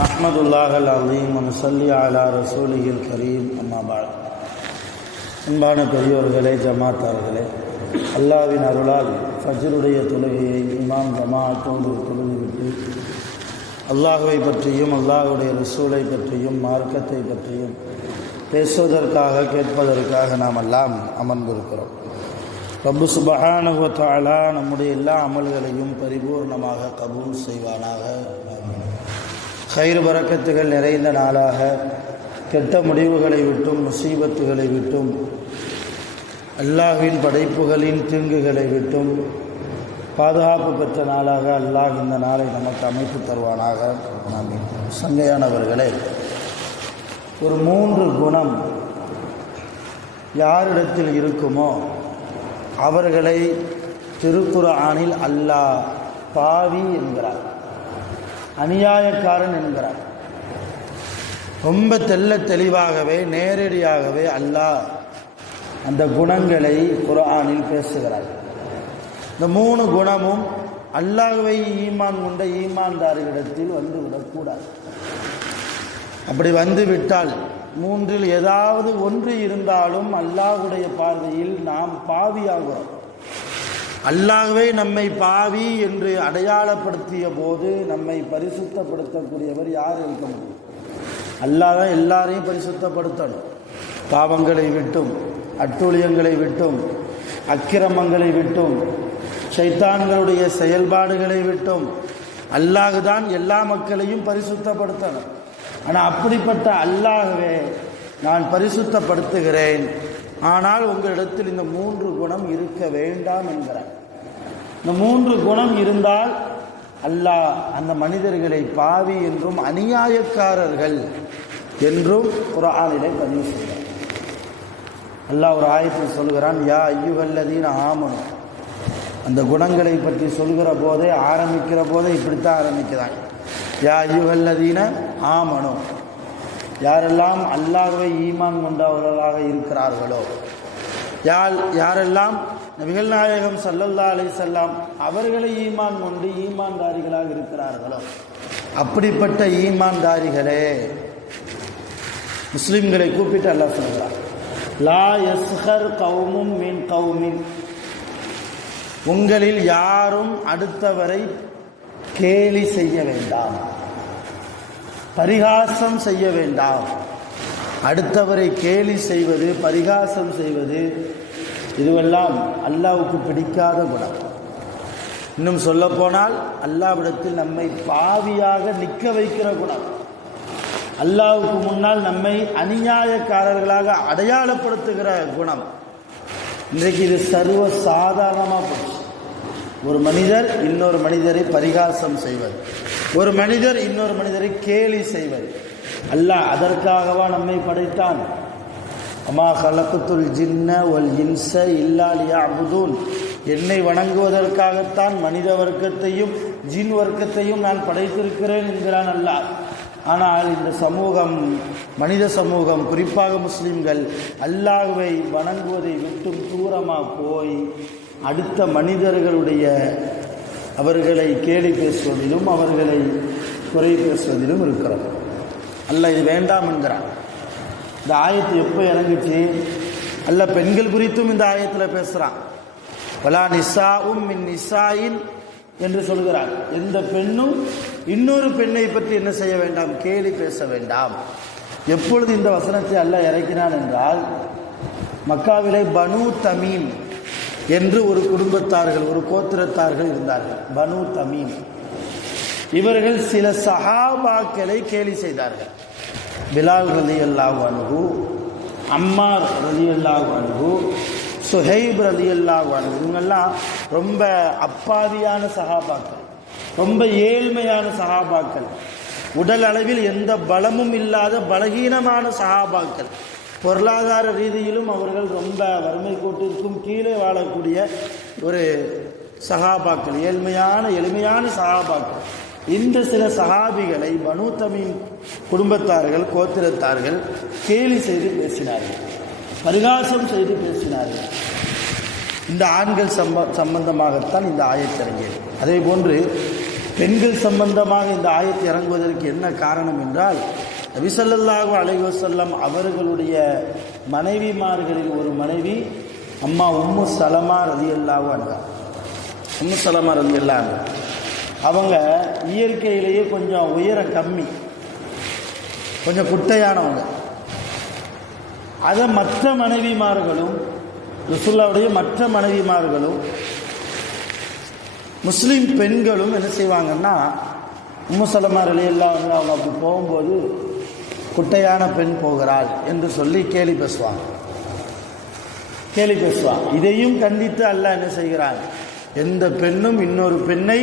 நஹ்மதுல்லாஹல் அலீம் வ நுஸல்லி அலா ரசூலிஹில் கரீம். அம்மா பஅத். அன்பான பெரியோர்களே, ஜமாத்தார்களே, அல்லாஹ்வின் அருளால் ஃபஜ்ருடைய தொழுகையை இமாம் ஜமாஅத்தோடு தொழுதுவிட்டு அல்லாஹ்வை பற்றியும் அல்லாஹ்வுடைய ரசூலை பற்றியும் மார்க்கத்தை பற்றியும் பேசுவதற்காக கேட்பதற்காக நாம் எல்லாம் அமர்ந்திருக்கிறோம். ரப்பு சுப்ஹானஹு வ தஆலா நம்முடைய எல்லா அமல்களையும் பரிபூர்ணமாக கபூல் செய்வானாக. கைர் பரக்கத்துகள் நிறைந்த நாளாக, கெட்ட முடிவுகளை விட்டும் முசீபத்துகளை விட்டும் அல்லாஹ்வின் படைப்புகளின் தீங்குகளை விட்டும் பாதுகாப்பு பெற்ற நாளாக அல்லாஹ் இந்த நாளை நமக்கு அமைத்து தருவானாக. ஆமீன். சங்கையானவர்களே, ஒரு 3 குணம் யாரிடத்தில் இருக்குமோ அவர்களை திருக்குர்ஆனில் அல்லாஹ் பாவி என்கிறார், அநியாயக்காரன் என்கிறார். ரொம்ப தெளிவாகவே நேரடியாகவே அல்லாஹ் அந்த குணங்களை குர்ஆனில் பேசுகிறார். இந்த 3 குணமும் அல்லாஹ்வை ஈமான் கொண்ட ஈமான்தாரிகளிடத்தில் வந்துவிடக்கூடாது. அப்படி வந்துவிட்டால் 3இல் ஏதாவது ஒன்று இருந்தாலும் அல்லாஹ்வுடைய பார்வையில் நாம் பாவியாகிறோம். அல்லாஹ்வை நம்மை பாவி என்று அடையாளப்படுத்திய போது நம்மை பரிசுத்தப்படுத்தக்கூடியவர் யார் இருக்க முடியும்? அல்லாஹ் தான் எல்லாரையும் பரிசுத்தப்படுத்தணும். பாவங்களை விட்டும் அட்டூழியங்களை விட்டும் அக்கிரமங்களை விட்டும் ஷைத்தான்களுடைய செயல்பாடுகளை விட்டும் அல்லாஹ் தான் எல்லா மக்களையும் பரிசுத்தப்படுத்தணும். ஆனால் அப்படிப்பட்ட அல்லாஹ்வே நான் பரிசுத்தப்படுத்துகிறேன், ஆனால் உங்களிடத்தில் இந்த 3 குணம் இருக்க வேண்டாம் என்கிறார். இந்த 3 குணம் இருந்தால் அல்லாஹ் அந்த மனிதர்களை பாவி என்றும் அநியாயக்காரர்கள் என்றும் குர்ஆனிலே பதிவு செய்கிறார். அல்லாஹ் ஒரு ஆயத்தில் சொல்கிறான், யா அய்யுஹல்லதீன ஆமனு. அந்த குணங்களை பற்றி சொல்கிற போதே ஆரம்பிக்கிற போதே இப்படித்தான் ஆரம்பிக்கிறான். யா அய்யுஹல்லதீன ஆமனு. யாரெல்லாம் அல்லாஹ்வை ஈமான் கொண்டவர்களாக இருக்கிறார்களோ, யாரெல்லாம் நபிகள் நாயகம் ஸல்லல்லாஹு அலைஹி வஸல்லம் அவர்களை ஈமான் கொண்டு ஈமான்தாரிகளாக இருக்கிறார்களோ, அப்படிப்பட்ட ஈமான்தாரிகளே, முஸ்லிம்களை கூப்பிட்டு அல்லாஹ் சொல்கிறார், லா யஸ்ஹர் கௌமும் மின் கௌமின். உங்களில் யாரும் அடுத்தவரை கேலி செய்ய வேண்டாம், பரிகாசம் செய்ய வேண்டாம். அடுத்தவரை கேலி செய்வது, பரிகாசம் செய்வது, இதுவெல்லாம் அல்லாஹ்வுக்கு பிடிக்காத குணம். இன்னும் சொல்ல போனால் அல்லாஹ்விடத்தில் நம்மை பாவியாக நிற்க வைக்கிற குணம். அல்லாஹ்வுக்கு முன்னால் நம்மை அநியாயக்காரர்களாக அடையாளப்படுத்துகிற குணம். இன்றைக்கு இது சர்வ சாதாரணமாக போச்சு. ஒரு மனிதர் இன்னொரு மனிதரை பரிகாசம் செய்வது, ஒரு மனிதர் இன்னொரு மனிதரை கேலி செய்வது. அல்லாஹ் அதற்காகவா நம்மை படைத்தான்? அமா கலக்குத்துல் ஜின்ன வல் இன்ஸ இல்லா லியஅபுதூன். என்னை வணங்குவதற்காகத்தான் மனித வர்க்கத்தையும் ஜின் வர்க்கத்தையும் நான் படைத்திருக்கிறேன் என்கிறான் அல்லாஹ். ஆனால் இந்த சமூகம், மனித சமூகம், குறிப்பாக முஸ்லிம்கள் அல்லாஹ்வை வணங்குவதை விட்டு தூரமாக போய் அடுத்த மனிதர்களுடைய அவர்களை கேலி பேசுவதிலும் அவர்களை குறை பேசுவதிலும் இருக்கிறது. அல்லாஹ் இது வேண்டாம் என்கிறான். இந்த ஆயத்து எப்போ இறங்குச்சு? அல்லாஹ் பெண்கள் குறித்தும் இந்த ஆயத்தில் பேசுகிறான். வலா நிசாஉம் மின் நிசாயின் என்று சொல்கிறார். எந்த பெண்ணும் இன்னொரு பெண்ணை பற்றி என்ன செய்ய வேண்டாம்? கேலி பேச வேண்டாம். எப்பொழுது இந்த வசனத்தை அல்லாஹ் இறக்கினான் என்றால், மக்காவிலே பனு தமீம் என்று ஒரு குடும்பத்தார்கள், ஒரு கோத்திரத்தார்கள் இருந்தார்கள். பனு தமீம் இவர்கள் சில சஹாபாக்களை கேலி செய்தார்கள். பிலால் ரலியல்லாஹு அன்ஹு, அம்மார் ரலியல்லாஹு அன்ஹு, சுஹைப் ரலியல்லாஹு அன்ஹு, இவங்கெல்லாம் ரொம்ப அப்பாவியான சஹாபாக்கள், ரொம்ப ஏழ்மையான சஹாபாக்கள், உடல் அளவில் எந்த பலமும் இல்லாத பலகீனமான சஹாபாக்கள். பொருளாதார ரீதியிலும் அவர்கள் ரொம்ப வறுமை கோட்டிற்கும் கீழே வாழக்கூடிய ஒரு சஹாபாக்கள், எளிமையான சஹாபாக்கள். இந்த சில சஹாபிகளை பனு தமீம் குடும்பத்தார்கள், கோத்திரத்தார்கள் கேலி செய்து பேசினார்கள், பரிகாசம் செய்து பேசினார்கள். இந்த ஆண்கள் சம்பந்தமாகத்தான் இந்த ஆயத்து இறங்கியது. அதே போன்று பெண்கள் சம்பந்தமாக இந்த ஆயத்து இறங்குவதற்கு என்ன காரணம் என்றால், நபி ஸல்லல்லாஹு அலைஹி வஸல்லம் அவர்களுடைய மனைவிமார்களில் ஒரு மனைவி அம்மா உம்மு சலமா ரலியல்லாஹு அன்ஹா. உம்மு சலமா ரலியல்லாஹு அன்ஹா அவங்க இயற்கையிலேயே கொஞ்சம் உயரம் கம்மி, கொஞ்சம் குட்டையானவங்க. அதை மற்ற மனைவிமார்களும் ரசூலுல்லாஹ்வுடைய மற்ற மனைவிமார்களும் முஸ்லீம் பெண்களும் என்ன செய்வாங்கன்னா, உம்மு சலமா ரலியல்லாஹு அன்ஹா அவங்க அப்படி போகும்போது குட்டையான பெண் போகிறாள் என்று சொல்லி கேலி பேசுவாங்க. இதையும் கண்டித்து அல்லாஹ் என்ன செய்கிறான், எந்த பெண்ணும் இன்னொரு பெண்ணை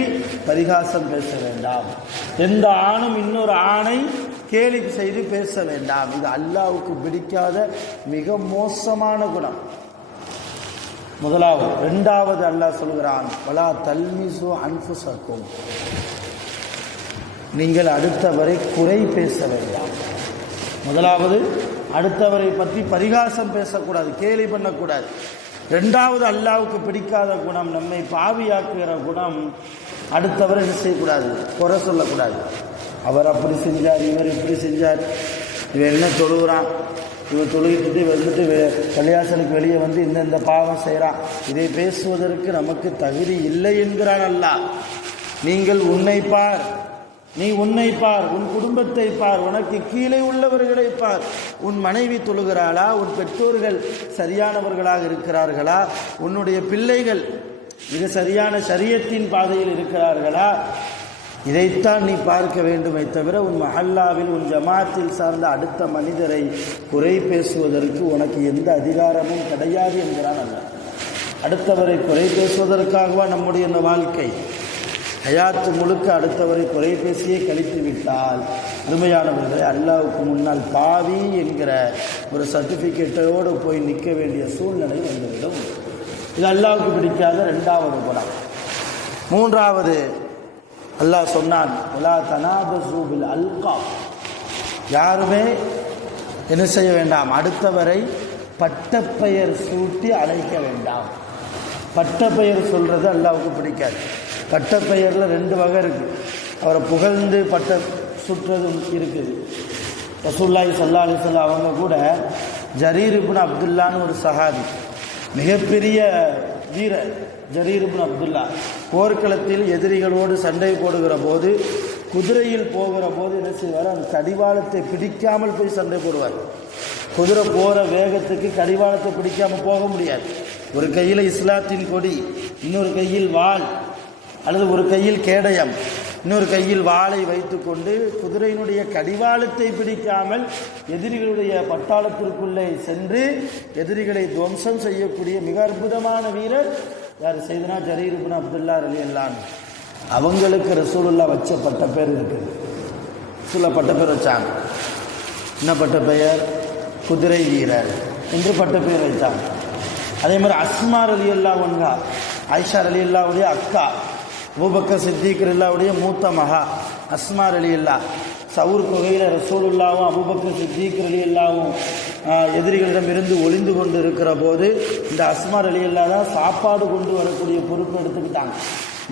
பரிகாசம் பேச வேண்டாம், எந்த ஆணும் இன்னொரு ஆணை கேலி செய்து பேச வேண்டாம். இது அல்லாஹ்வுக்கு பிடிக்காத மிக மோசமான குணம். முதலாவது. இரண்டாவது அல்லாஹ் சொல்கிறான், வலா தல்மிசு அன்ஃபுஸக்கும், நீங்கள் அடுத்தவரை குறை பேச வேண்டாம். முதலாவது, அடுத்தவரை பற்றி பரிகாசம் பேசக்கூடாது, கேலி பண்ணக்கூடாது. ரெண்டாவது, அல்லாஹ்வுக்கு பிடிக்காத குணம், நம்மை பாவியாக்குகிற குணம், அடுத்தவரை என்ன செய்யக்கூடாது, குறை சொல்லக்கூடாது. அவர் அப்படி செஞ்சார், இவர் இப்படி செஞ்சார், இவன் என்ன தொழுகிறான், இவன் தொழுகிட்டு வந்துட்டு பள்ளியாசலுக்கு வெளியே வந்து இந்த பாவம் செய்கிறான், இதை பேசுவதற்கு நமக்கு தகுதி இல்லை என்கிறான் அல்லாஹ். நீங்கள் உன்னை பார், நீ உன்னை பார், உன் குடும்பத்தை பார், உனக்கு கீழே உள்ளவர்களை பார். உன் மனைவி தொழுகிறாளா, உன் பெற்றோர்கள் சரியானவர்களாக இருக்கிறார்களா, உன்னுடைய பிள்ளைகள் மிக சரியான ஷரியத்தின் பாதையில் இருக்கிறார்களா, இதைத்தான் நீ பார்க்க வேண்டுமே தவிர உன் மஹல்லாவில் உன் ஜமாத்தில் சார்ந்த அடுத்த மனிதரை குறை பேசுவதற்கு உனக்கு எந்த அதிகாரமும் கிடையாது என்கிறான் அல்லாஹ். அடுத்தவரை குறை பேசுவதற்காகவா நம்முடைய இந்த வாழ்க்கை? ஹயாத்து முழுக்க அடுத்தவரை குறை பேசியே கழித்து விட்டால் அருமையானவர்களை அல்லாஹ்வுக்கு முன்னால் பாவி என்கிற ஒரு சர்டிஃபிகேட்டோடு போய் நிற்க வேண்டிய சூழ்நிலை வந்துவிடும். இது அல்லாஹ்வுக்கு பிடிக்காத இரண்டாவது குணம். மூன்றாவது, அல்லாஹ் சொன்னான், வலா தனாபஸு பில் அல்காப், யாருமே என்ன செய்ய வேண்டாம், அடுத்தவரை பட்டப்பெயர் சூட்டி அழைக்க வேண்டாம். பட்டப்பெயர் சொல்றது அல்லாஹ்வுக்கு பிடிக்காது. பட்டப்பெயரில் ரெண்டு வகை இருக்குது. அவரை புகழ்ந்து பட்ட சுற்றதும் இருக்குது. ரசூலுல்லாஹி ஸல்லல்லாஹு அலைஹி வஸல்லம் அவங்க கூட ஜரீர் இப்னு அப்துல்லான்னு ஒரு சஹாபி, மிகப்பெரிய வீரர். ஜரீர் இப்னு அப்துல்லா போர்க்களத்தில் எதிரிகளோடு சண்டை போடுகிற போது, குதிரையில் போகிற போது என்ன செய்வார், அந்த கடிவாளத்தை பிடிக்காமல் போய் சண்டை போடுவார். குதிரை போகிற வேகத்துக்கு கடிவாளத்தை பிடிக்காமல் போக முடியாது. ஒரு கையில் இஸ்லாத்தின் கொடி, இன்னொரு கையில் வாள், அல்லது ஒரு கையில் கேடயம், இன்னொரு கையில் வாளை வைத்து கொண்டு குதிரையினுடைய கடிவாளத்தை பிடிக்காமல் எதிரிகளுடைய பட்டாளத்திற்குள்ளே சென்று எதிரிகளை துவம்சம் செய்யக்கூடிய மிக அற்புதமான வீரர் யார்? செய்தனா ஜரீர் இப்னு அப்துல்லா ரலியல்லாஹு அன்ஹு. அவங்களுக்கு ரசூலுல்லாஹ் வச்ச பட்ட பேர் இருக்குது. ரசூலுல்லாஹ் பட்ட பேர் வச்சாங்க. என்ன பட்ட பெயர்? குதிரை வீரர் என்று பட்ட பெயர் வைத்தாங்க. அதே மாதிரி அஸ்மா ரலியல்லாஹு அன்ஹா, ஆயிஷா ரலியல்லாஹுடைய அக்கா, அபூபக்கர் சித்திக் ரலியல்லாஹுடைய மூத்த மகா அஸ்மா ரலியல்லாஹ். சவுர் குகையில் ரசூலுல்லாவும் அபூபக்கர் சித்திக் ரலியல்லாஹும் எதிரிகளிடம் இருந்து ஒளிந்து கொண்டு இருக்கிற போது இந்த அஸ்மா ரலியல்லாஹ் தான் சாப்பாடு கொண்டு வரக்கூடிய பொறுப்பு எடுத்துக்கிட்டாங்க.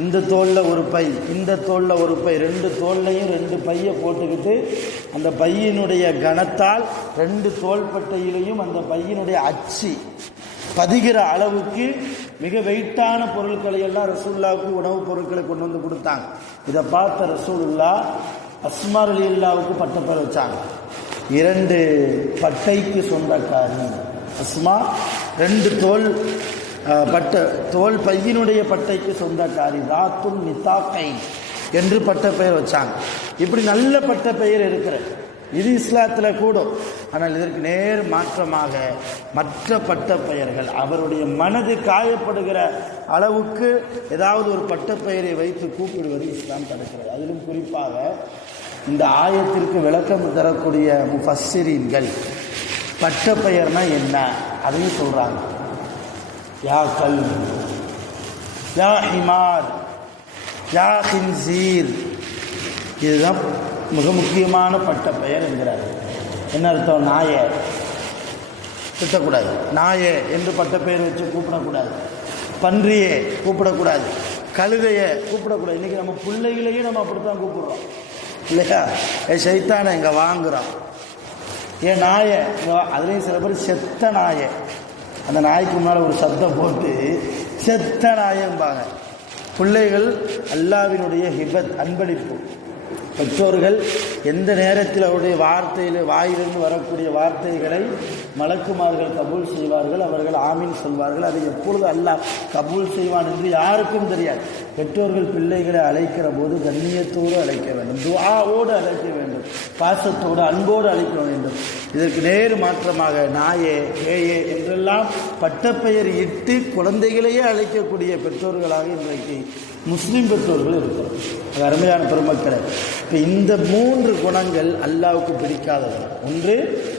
இந்த தோளில் ஒரு பை, இந்த தோளில் ஒரு பை, ரெண்டு தோல்லையும் ரெண்டு பையை போட்டுக்கிட்டு அந்த பையினுடைய கனத்தால் ரெண்டு தோள்பட்டையிலையும் அந்த பையினுடைய அச்சு பதிகிற அளவுக்கு மிக வெயிட்டான பொருட்களை எல்லாம் ரசூலுல்லாவுக்கு உணவுப் பொருட்களை கொண்டு வந்து கொடுத்தாங்க. இதை பார்த்த ரசூலுல்லாஹ் அஸ்மா ரலியல்லாஹுக்கு பட்ட பேர் வச்சாங்க. இரண்டு பட்டைக்கு சொந்தக்காரி அஸ்மா, ரெண்டு தோல் பையினுடைய பட்டைக்கு சொந்தக்காரி ராத்துல் நிதாக்கை என்று பட்ட பெயர் வச்சாங்க. இப்படி நல்ல பட்ட பெயர் இருக்கிறது. இது இஸ்லாத்தில் கூடும். ஆனால் இதற்கு நேர் மாற்றமாக மற்ற பட்ட பெயர்கள் அவருடைய மனது காயப்படுகிற அளவுக்கு ஏதாவது ஒரு பட்ட பெயரை வைத்து கூப்பிடுவது இஸ்லாம் தடுக்கிறது. அதிலும் குறிப்பாக இந்த ஆயத்திற்கு விளக்கம் தரக்கூடிய முஃபஸ்ஸிரீன்கள் பட்ட பெயர்னா என்ன அதையும் சொல்றாங்க. யா கல், யா ஹிமார், யா ஹின்சீர், இதுதான் மிக முக்கியமான பட்ட பெயர் என்கிறார். என்ன அர்த்தம்? நாய திட்டக்கூடாது, நாய என்று பட்ட பெயர் வச்சு கூப்பிடக்கூடாது. பன்றியே கூப்பிடக்கூடாது, கழுதையை கூப்பிடக்கூடாது. இன்றைக்கி நம்ம பிள்ளைகளையே நம்ம அப்படித்தான் கூப்பிடுறோம் இல்லையா? சைத்தானை இங்கே வாங்குகிறோம், ஏன் நாயை இங்கே. அதுலேயும் சில பேர் செத்த நாயை, அந்த நாய்க்கு முன்னால் ஒரு சத்தம் போட்டு செத்த நாயம்பாங்க. பிள்ளைகள் அல்லாஹ்வினுடைய ஹிபத், அன்பளிப்பு. பெற்றோர்கள் எந்த நேரத்தில் அவருடைய வார்த்தையில் வாயிலிருந்து வரக்கூடிய வார்த்தைகளை மலக்குமார்கள் கபூல் செய்வார்கள், அவர்கள் ஆமீன் சொல்வார்கள். அதை எப்பொழுது அல்லாஹ் கபூல் செய்வான் என்று யாருக்கும் தெரியாது. பெற்றோர்கள் பிள்ளைகளை அழைக்கிற போது கண்ணியத்தோடு அழைக்க வேண்டும், துஆவோடு அழைக்க வேண்டும், பாசத்தோடு அன்போடு அழைக்க வேண்டும். இதற்கு நேர் மாற்றமாக நாயே ஏயே என்றெல்லாம் பட்டப்பெயர் இட்டு குழந்தைகளையே அழைக்கக்கூடிய பெற்றோர்களாக இன்றைக்கு முஸ்லீம் பெற்றோர்கள் இருக்கிறோம். அது அருமையான பெருமக்களை. இப்போ இந்த 3 குணங்கள் அல்லாஹ்வுக்கு பிடிக்காதது. ஒன்று,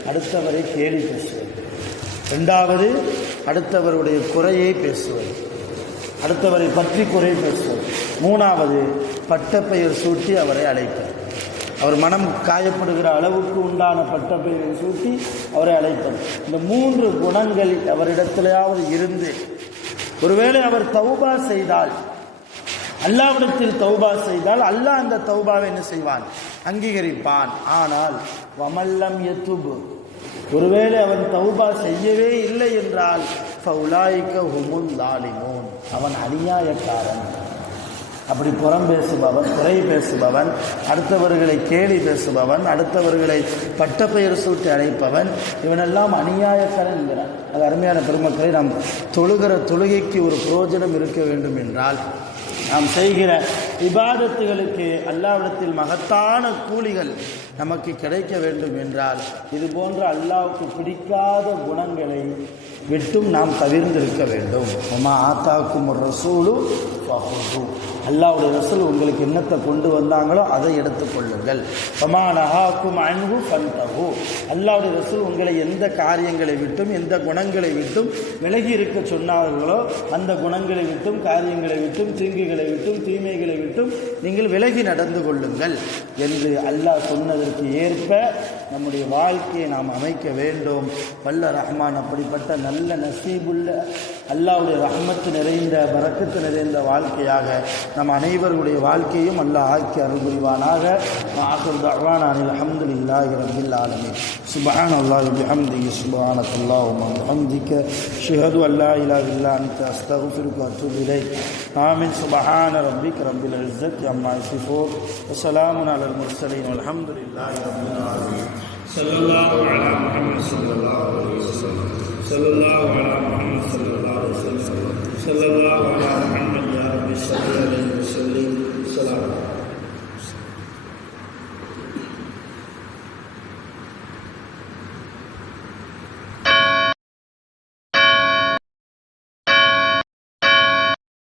அடுத்தவரை கேலி பேசுவது. 2வது, அடுத்தவருடைய குறையை பேசுவது, அடுத்தவரை பற்றி குறை பேசுவது. 3வது, பட்டப்பெயர் சூட்டி அவரை அழைப்பது. அவர் மனம் காயப்படுகிற அளவுக்கு உண்டான பட்டப்பெயரை சூட்டி அவரை அழைப்பது. இந்த 3 குணங்கள் அவரிடத்திலேயாவது இருந்து ஒருவேளை அவர் தௌபா செய்தால், அல்லாஹ்விடத்தில் தௌபா செய்தால், அல்லாஹ் அந்த தௌபாவை என்ன செய்வான்? அங்கீகரிப்பான். ஆனால் வமல்லம் யதுப், ஒருவேளை அவன் தௌபா செய்யவே இல்லை என்றால் ஃபஉலாயிக ஹுமுல் ஸாலிமூன், அவன் அநியாயக்காரன். அப்படி புறம் பேசுபவன், குறை பேசுபவன், அடுத்தவர்களை கேலி பேசுபவன், அடுத்தவர்களை பட்டப்பெயர் சூட்டி அழைப்பவன், இவனெல்லாம் அநியாயக்காரன் என்கிறான். அது அருமையான பெருமக்களை, நாம் தொழுகிற தொழுகைக்கு ஒரு பிரயோஜனம் இருக்க வேண்டும் என்றால், நாம் செய்கிற இபாதத்துகளுக்கு அல்லாஹ்விடத்தில் மகத்தான கூலிகள் நமக்கு கிடைக்க வேண்டும் என்றால், இது போன்ற அல்லாஹ்வுக்கு பிடிக்காத குணங்களை விட்டும் நாம் தவிர்ந்திருக்க வேண்டும். ஒமா ஆத்தாக்கும் ஒரு ரசூலு ஃபஹுது, அல்லாஹ்வுடைய ரசூல் உங்களுக்கு என்னத்தை கொண்டு வந்தாங்களோ அதை எடுத்துக்கொள்ளுங்கள். ஒமா நஹாக்கும் அன்ஹு ஃபன்தஹு, அல்லாஹ்வுடைய ரசூல் உங்களை எந்த காரியங்களை விட்டும் எந்த குணங்களை விட்டும் விலகி இருக்க சொன்னார்களோ அந்த குணங்களை விட்டும் காரியங்களை விட்டும் தீங்குகளை விட்டும் தீமைகளை விட்டும் நீங்கள் விலகி நடந்து கொள்ளுங்கள் என்று அல்லாஹ் சொன்னதற்கு ஏற்ப நம்முடைய வாழ்க்கையை நாம் அமைக்க வேண்டும். வல்ல ரஹ்மான் அப்படிப்பட்ட நல்ல நசீபுள்ள அல்லாஹ்வுடைய ரஹ்மத்து நிறைந்த பரக்கத்து நிறைந்த வாழ்க்கையாக நம் அனைவருடைய வாழ்க்கையும் அல்லாஹ் ஆக்கி அருள் புரிவானாக. ஆகிர் தஅவானா அல்ஹம்துலில்லாஹி ரப்பில் ஆலமீன். சுப்ஹானல்லாஹி வபிஹம்திஹி, சுப்ஹானக்கல்லாஹும்ம வபிஹம்திக, அஷ்ஹது அன் லா இலாஹா இல்லா அன்த, அஸ்தக்ஃபிருக வ அத்தூபு இலைக். ஆமீன். சுப்ஹான ரப்பிக ரப்பில் இஸ்ஸத்தி அம்மா யசிஃபூன், வ ஸலாமுன் அலல் முர்ஸலீன், வல்ஹம்துலில்லாஹி ரப்பில் ஆலமீன். ஸல்லல்லாஹு அலா முஹம்மத் ஸல்லல்லாஹு அலைஹி வஸல்லம். ஸல்லல்லாஹு அலா முஹம்மத் ஸல்லல்லாஹு அலைஹி வஸல்லம். ஸல்லல்லாஹு அலா முஹம்மத் யா ரப்பி ஸல்லி அலைஹி வஸல்லம்.